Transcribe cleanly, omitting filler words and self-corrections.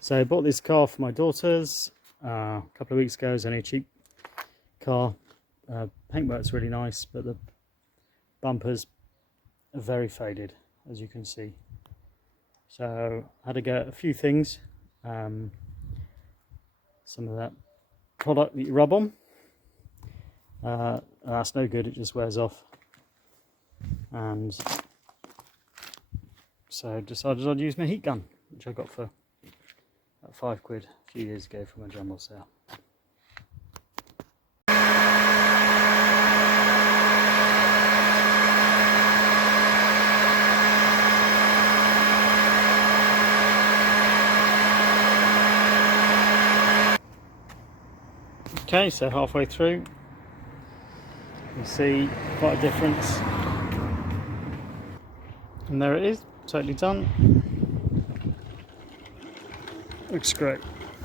So I bought this car for my daughters a couple of weeks ago. It was only a cheap car. Paintwork's really nice, but the bumpers are very faded, as you can see. So I had to get a few things. Some of that product that you rub on. And that's no good, it just wears off. And so I decided I'd use my heat gun, which I got for about £5 a few years ago from a jumble sale. Okay, so halfway through, you can see quite a difference. And there it is, totally done. Looks great.